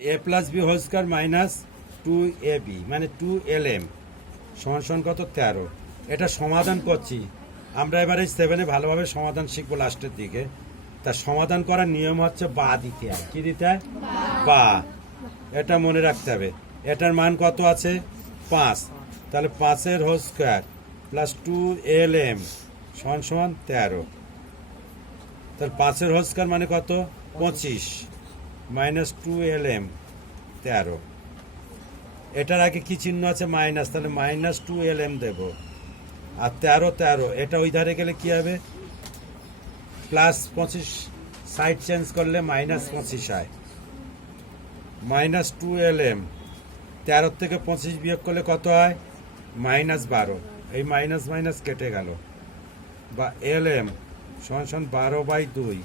A plus b whole square minus two a b মানে two L M সমান সমান কত? তেরো। এটা সমাধান করছি। আমরা এবারে সেভেনে ভালোভাবে সমাধান শিখব লাস্টের দিকে। তা সমাধান করার নিয়ম হচ্ছে বা দিতে হয়। কি দিতে হয়? বা। এটা মনে রাখতে হবে। এটার মান কত আছে? পাঁচ। তাহলে পাঁচের whole square plus two l m সমান সমান তেরো। তাহলে পাঁচের হোল স্কোয়ার মানে কত? পঁচিশ। মাইনাস টু এল এম, তেরো। এটার আগে কি চিহ্ন আছে মাইনাস? তাহলে মাইনাস টু এল এম দেবো। আর তেরো তেরো। এটা ওই ধারে গেলে কি হবে? প্লাস পঁচিশ, সাইড চেঞ্জ করলে মাইনাস পঁচিশ হয়। মাইনাস টু এল এম তেরো থেকে পঁচিশ বিয়োগ করলে কত হয়? মাইনাস বারো। এই মাইনাস মাইনাস কেটে গেল। বা এল এম সমান সমান বারো বাই দুই,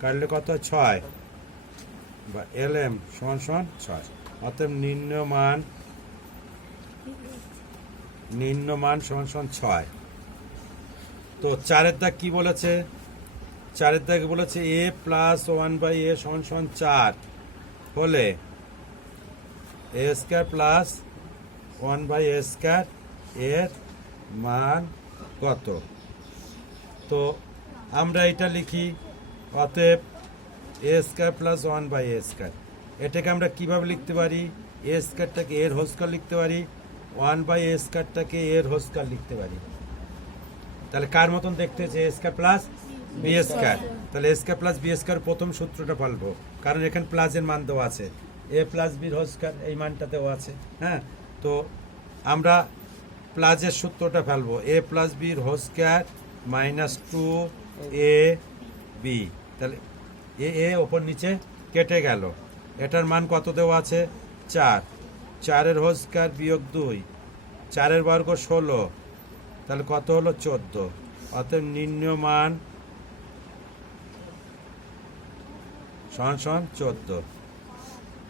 কাটলে কত? ছয়। বা এল এম সমান সমান ছয়। অতএব নিম্নমান নিম্নমান সমান সমান ছয়। তো চারের দাগ কি বলেছে? চারের দাগে বলেছে a plus one by a সমান সমান চার। হলে a square plus one by a square এর মান কত? তো আমরা এটা লিখি। অতএব a square plus one by a square এটাকে আমরা কীভাবে লিখতে পারি? এ স্কোয়ারটাকে এর হোস্কার লিখতে পারি। ওয়ান বাই এ স্কোয়ারটাকে এর হোস্কার লিখতে পারি। তাহলে কার মতন দেখতে হচ্ছে a square plus b square তাহলে a square plus b square প্রথম সূত্রটা পালবো। কারণ এখানে প্লাসের মান দেওয়া আছে। এ প্লাস বির হোস্কার এই মানটা দেওয়া আছে। হ্যাঁ? তো আমরা প্লাসের সূত্রটা ফেলব। এ প্লাস বির whole square minus two a b তাহলে এ এ ওপর নিচে কেটে গেল। এটার মান কত দেওয়া আছে? চার। চারের হোস্কার বিয়োগ দুই। চারের বর্গ ষোলো। তাহলে কত হলো? চোদ্দ। অতএব নিম্ন মান সমান চোদ্দ।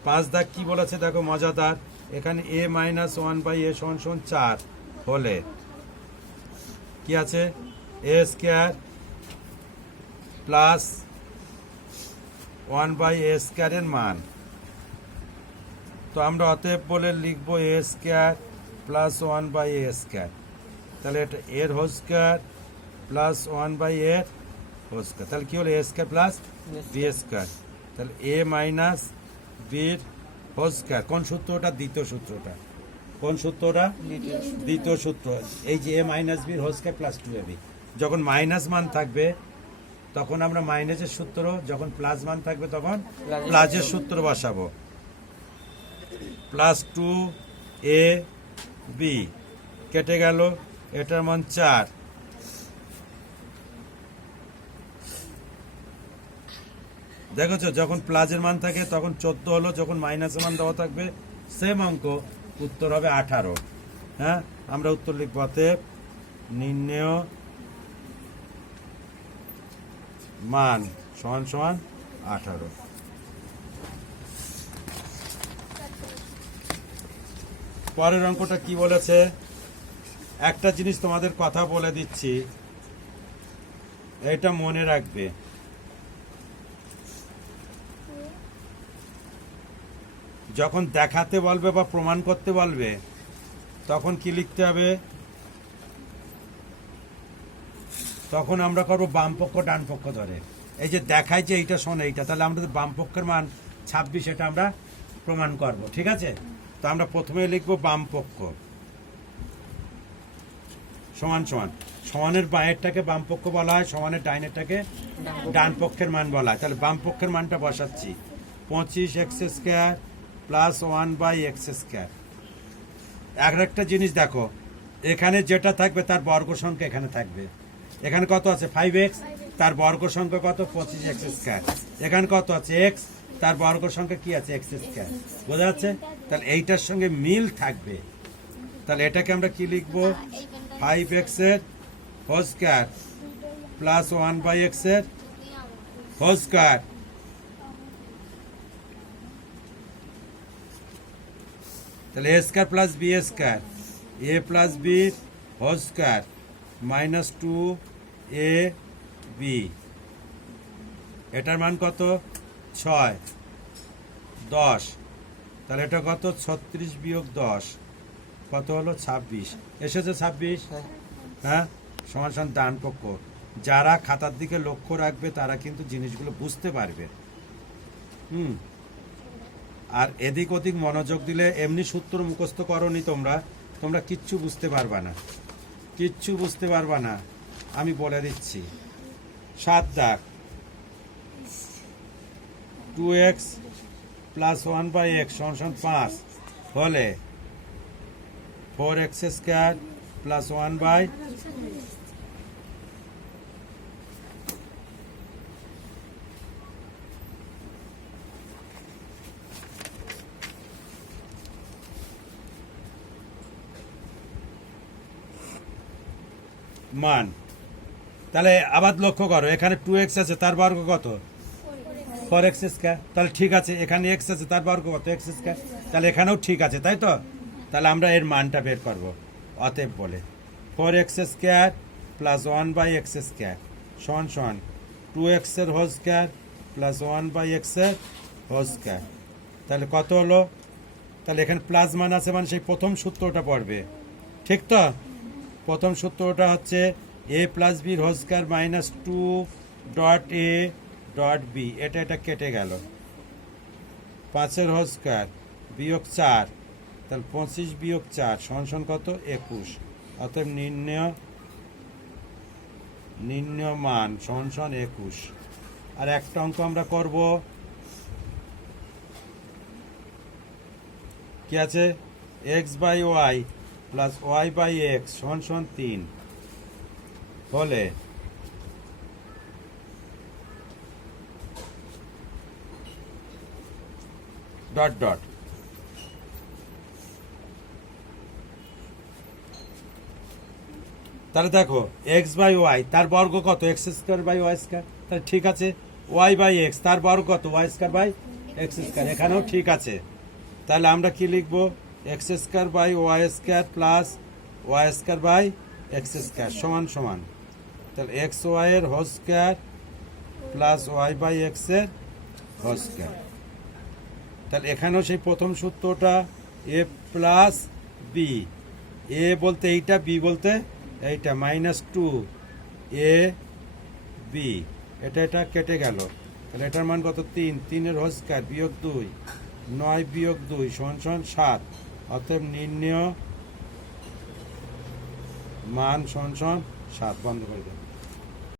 পাঁচ দাগ কি বলেছে? দেখো মজাদার। এখানে a minus one by a সমান সমান চার হলে কি আছে? A square plus one by a স্কোয়ারের মান। তো আমরা অতএব বলে লিখব a square plus one by a square. তাহলে এটা এর whole square plus one by এর হোল স্কোয়ার। তাহলে কী হলো? A square plus b square. তাহলে এ মাইনাস বির হোল স্কোয়ার। কোন সূত্রটা? দ্বিতীয় সূত্রটা। কোন সূত্রটা? দ্বিতীয় সূত্র। এই যে এ মাইনাস বির whole square plus two a b. যখন মাইনাস মান থাকবে তখন আমরা মাইনাসের সূত্র যখন প্লাস মান থাকবে তখন প্লাসের সূত্র বসাবো। প্লাস টু এ বি কেটে গেল এটার মান চার। দেখেছ যখন প্লাসের মান থাকে তখন চোদ্দ হলো যখন মাইনাসের মান দেওয়া থাকবে সেম অঙ্ক উত্তর হবে আঠারো। হ্যাঁ আমরা উত্তর লিখব অতএব নির্ণয় মান, সমান সমান আঠারো। পরের অঙ্কটা কি বলেছে? একটা জিনিস তোমাদের কথা বলে দিচ্ছি। এটা মনে রাখবে। যখন দেখাতে বলবে বা প্রমাণ করতে বলবে, তখন কি লিখতে হবে? তখন আমরা করব বাম পক্ষ, ডান পক্ষ ধরে। এই যে দেখায় যে এইটা শোনে এইটা, তাহলে আমাদের বাম পক্ষের মান ছাব্বিশ, এটা আমরা প্রমাণ করব, ঠিক আছে? তো আমরা প্রথমে লিখব বাম পক্ষ। সমান সমান। সমানের বাঁয়েরটাকে বাম পক্ষ বলা হয়, সমানের ডাইনেরটাকে ডান পক্ষের মান বলা হয়। তাহলে বাম পক্ষের মানটা বসাচ্ছি। পঁচিশ x square plus one by x square. এক একটা জিনিস দেখো, এখানে যেটা থাকবে তার বর্গ সংখ্যা এখানে থাকবে। এখানে কত আছে? ফাইভ এক্স তার বর্গ সংখ্যা কত? পঁচিশ এক্স স্কোয়ার এখানে কত আছে? এক্স তার বর্গ সংখ্যা কি আছে? এক্স স্কোয়ার বোঝা যাচ্ছে? তাহলে এইটার সঙ্গে মিল থাকবে। তাহলে এটাকে আমরা কি লিখব? ফাইভ এক্সের whole square plus one by এক্সের হোল স্কোয়ার তাহলে a square plus b square a plus b whole square minus two a b. এটার মান কত? ছয়। দশ। তাহলে এটা কত? ছত্রিশ বিয়োগ দশ। কত হলো? ছাব্বিশ। এসেছে ছাব্বিশ? হ্যাঁ। সমান সমান ডান পক্ষ। যারা খাতার দিকে লক্ষ্য রাখবে তারা কিন্তু জিনিসগুলো বুঝতে পারবে। হুম। আর এদিক ওদিক মনোযোগ দিলে এমনি সূত্র মুখস্থ করনি তোমরা। তোমরা কিচ্ছু বুঝতে পারবা না। কিচ্ছু বুঝতে পারবা না। আমি বলে দিচ্ছি। সাত দাগ। Two x plus one by x সমান পাঁচ। হলে four x square plus one by মান। তাহলে আবার লক্ষ্য করো, এখানে টু এক্স আছে, তার বর্গ কত? ফোর এক্স স্কোয়ার তাহলে ঠিক আছে, এখানে এক্স আছে, তার বর্গ কত? এক্স স্কোয়ার তাহলে এখানেও ঠিক আছে, তাই তো? তাহলে আমরা এর মানটা বের করব, অতএব বলে। Four x square plus one by x square সমান সমান টু এক্সের whole square plus one by এক্সের হোল স্কোয়ার তাহলে কত হলো? তাহলে এখানে প্লাস মান আছে মানে সেই প্রথম সূত্রটা পড়বে। ঠিক তো? প্রথম সূত্রটা হচ্ছে এ প্লাস বির whole square minus two dot a dot b. এটা এটা কেটে গেল। পাঁচের হোল স্কোয়ার বিয়োগ চার, তাহলে পঁচিশ বিয়োগ চার সমান কত? একুশ। অতএব নির্ণয় নির্ণয় মান একুশ। আর একটা অঙ্ক আমরা করব। কি আছে? X by y plus y by x সমান সমান তিন। হলে ডট ডট তাহলে দেখো এক্স বাই ওয়াই তার বর্গ কত? X square by y square তাহলে ঠিক আছে ওয়াই বাই এক্স তার বর্গ কত? Y square by x square এখানেও ঠিক আছে। তাহলে আমরা কি লিখব? X square by y square plus y square by x square, সমান সমান। তাহলে এক্স ওয়াই এর whole square plus y by এক্সের হোল স্কোয়ার। তাহলে এখানেও সেই প্রথম সূত্রটা এ প্লাস বি। এ বলতে এইটা, বি বলতে এইটা, মাইনাস টু এ বি। এটা এটা কেটে গেল। তাহলে এটার মান কত? তিন। তিনের হোল স্কোয়ার বিয়োগ দুই, নয় বিয়োগ দুই, সমান সমান সাত। অতএব নির্ণয় মান সন সাত বন্ধ করে দেব